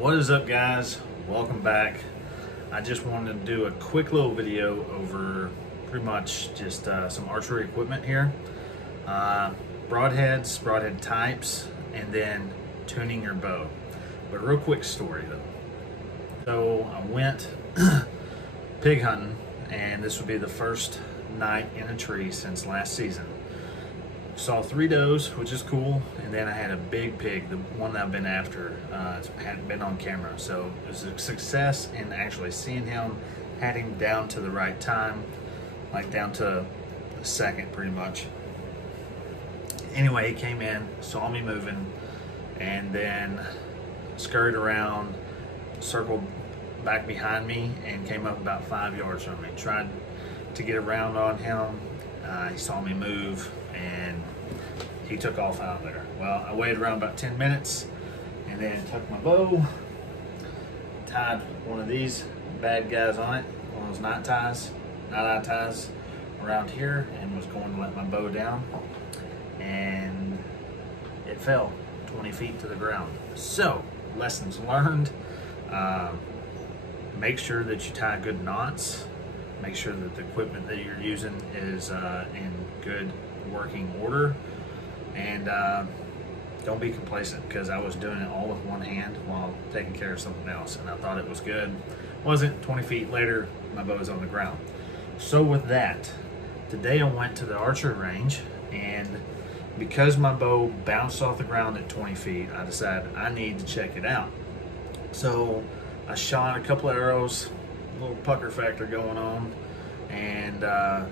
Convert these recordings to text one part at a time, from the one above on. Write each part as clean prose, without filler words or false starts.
What is up, guys? Welcome back. I just wanted to do a quick little video over pretty much just some archery equipment here. Broadheads, broadhead types, and then tuning your bow. But a real quick story though. So I went pig hunting, and this would be the first night in a tree since last season. Saw 3 does, which is cool, and then I had a big pig, the one that I've been after. Hadn't been on camera, so it was a success in actually seeing him, had him down to the right time, like down to the second pretty much. Anyway, he came in, saw me moving, and then scurried around, circled back behind me, and came up about 5 yards from me. Tried to get around on him. He saw me move, and he took off out of there. Well, I waited around about 10 minutes, and then took my bow, tied one of these bad guys on it, one of those knot eye ties around here, and was going to let my bow down, and it fell 20 feet to the ground. So, lessons learned. Make sure that you tie good knots. Make sure that the equipment that you're using is in good working order, and don't be complacent, because I was doing it all with one hand while taking care of something else, and I thought it was good. Wasn't. 20 feet later, my bow is on the ground. So with that, today I went to the archery range, and because my bow bounced off the ground at 20 feet, I decided I need to check it out. So I shot a couple of arrows, a little pucker factor going on, and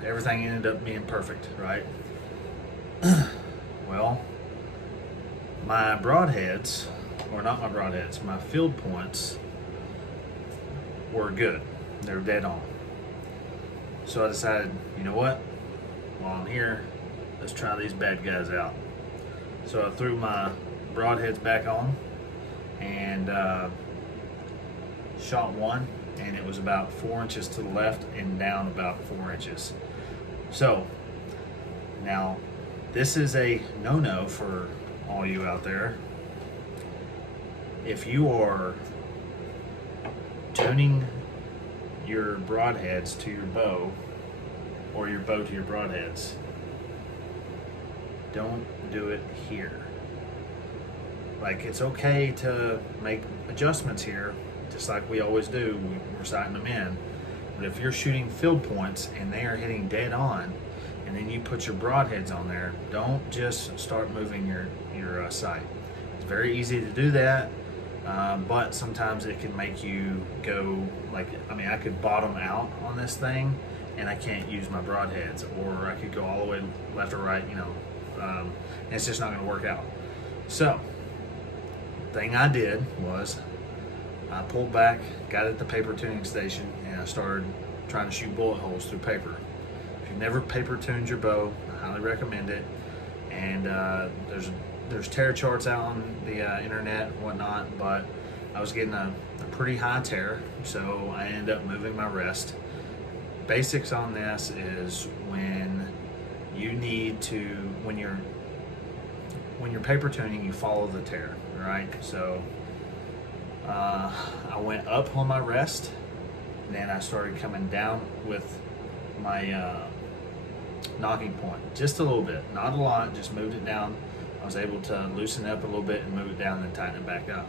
everything ended up being perfect, right? Well, my broadheads, or not my broadheads, my field points were good. They were dead on. So I decided, you know what? While I'm here, let's try these bad guys out. So I threw my broadheads back on and shot one, and it was about 4 inches to the left and down about 4 inches. So now this is a no-no for all you out there. If you are tuning your broadheads to your bow, or your bow to your broadheads, don't do it here. Like, it's okay to make adjustments here, just like we always do. We're sighting them in. But if you're shooting field points and they are hitting dead on, and then you put your broadheads on there, don't just start moving your sight. It's very easy to do that, but sometimes it can make you go, like, I mean, I could bottom out on this thing and I can't use my broadheads, or I could go all the way left or right, you know, and it's just not going to work out. So the thing I did was I pulled back, got at the paper tuning station, and I started trying to shoot bullet holes through paper. If you've never paper tuned your bow, I highly recommend it. And there's tear charts out on the internet and whatnot, but I was getting a pretty high tear, so I ended up moving my rest. Basics on this is when you need to, when you're paper tuning, you follow the tear, right? So I went up on my rest, and then I started coming down with my knocking point, just a little bit, not a lot, just moved it down. I was able to loosen it up a little bit and move it down and tighten it back up.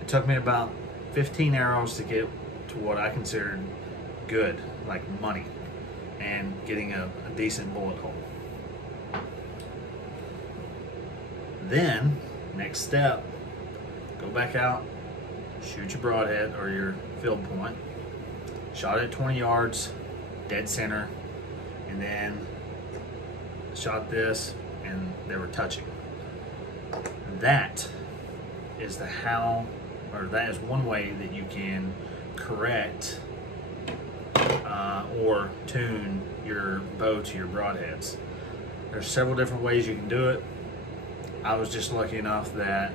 It took me about 15 arrows to get to what I considered good, like money, and getting a decent bullet hole. Then, next step, go back out, shoot your broadhead or your field point, shot it 20 yards, dead center, and then shot this, and they were touching. That is that is one way that you can correct or tune your bow to your broadheads. There's several different ways you can do it. I was just lucky enough that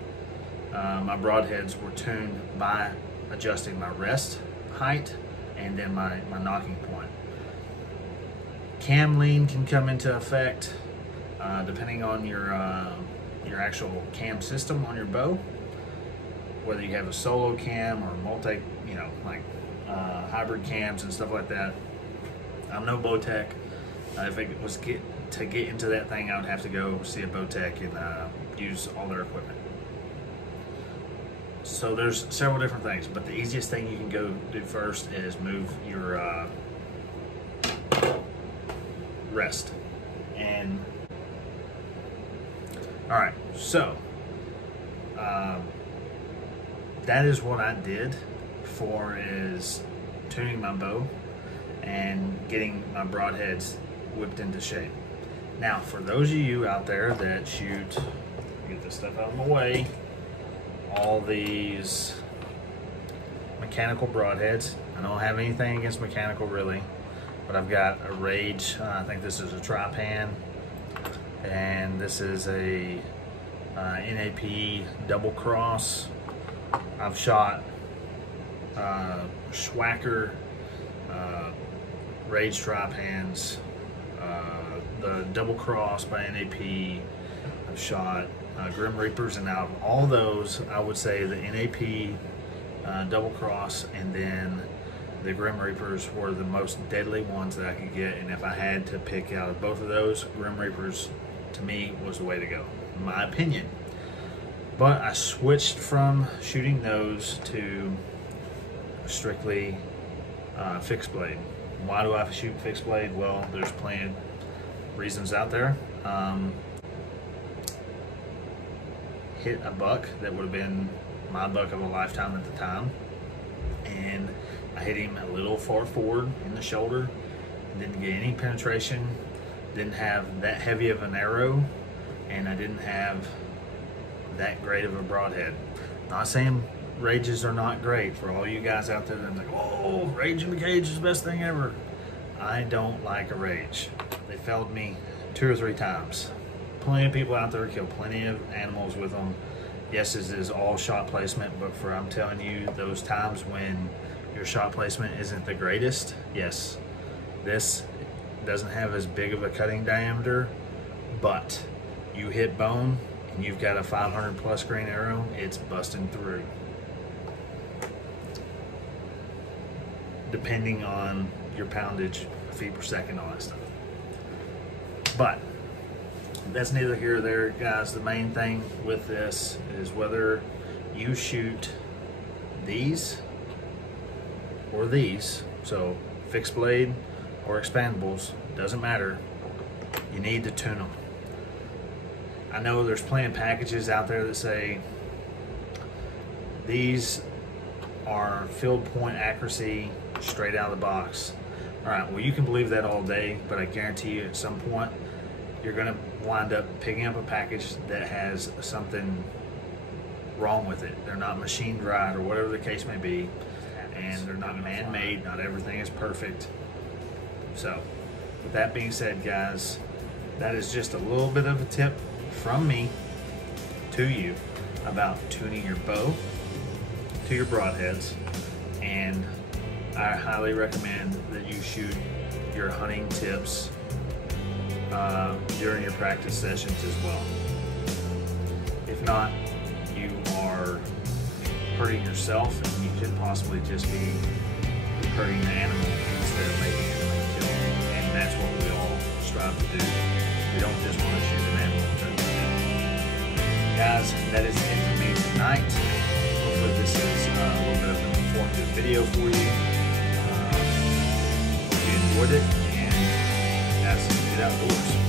my broadheads were tuned by adjusting my rest height and then my knocking point. Cam lean can come into effect depending on your actual cam system on your bow. whether you have a solo cam or multi, like hybrid cams and stuff like that. I'm no bow tech. If it was to get into that thing, I would have to go see a bow tech and use all their equipment. So there's several different things, but the easiest thing you can go do first is move your rest. And all right, so that is what I did for is tuning my bow and getting my broadheads whipped into shape. Now, for those of you out there that shoot, get this stuff out of my way, all these mechanical broadheads. I don't have anything against mechanical really, but I've got a Rage, I think this is a tri-pan, and this is a NAP double cross. I've shot Schwacker Rage tri-pans, the double cross by NAP. I've shot Grim Reapers, and out of all those, I would say the NAP double cross and then the Grim Reapers were the most deadly ones that I could get. And if I had to pick out of both of those, Grim Reapers to me was the way to go, in my opinion. But I switched from shooting those to strictly fixed blade. Why do I shoot fixed blade? Well, there's plenty of reasons out there. Hit a buck that would have been my buck of a lifetime at the time, and I hit him a little far forward in the shoulder, didn't get any penetration, didn't have that heavy of an arrow, and I didn't have that great of a broadhead. Not saying Rages are not great. For all you guys out there that are like, oh, Rage in the cage is the best thing ever. I don't like a Rage. They failed me 2 or 3 times. Plenty of people out there kill plenty of animals with them. Yes, this is all shot placement, but I'm telling you, those times when your shot placement isn't the greatest, yes, this doesn't have as big of a cutting diameter, but you hit bone and you've got a 500 plus grain arrow, it's busting through. Depending on your poundage, feet per second, all that stuff. But that's neither here or there, guys. The main thing with this is whether you shoot these or these, so fixed blade or expandables, doesn't matter. You need to tune them. I know there's plenty of packages out there that say these are field point accuracy straight out of the box. All right, well, you can believe that all day, but I guarantee you at some point you're gonna wind up picking up a package that has something wrong with it. They're not machined right or whatever the case may be, and they're not man-made. Not everything is perfect. So with that being said, guys, that is just a little bit of a tip from me to you about tuning your bow to your broadheads, and I highly recommend that you shoot your hunting tips during your practice sessions as well. If not, you are hurting yourself, and you could possibly just be hurting the animal instead of making it a kill. And that's what we all strive to do. We don't just want to shoot an animal. Guys, that is it for me tonight. Hopefully this is a little bit of an informative video for you. Hope you enjoyed it, and that's Get Outdoors.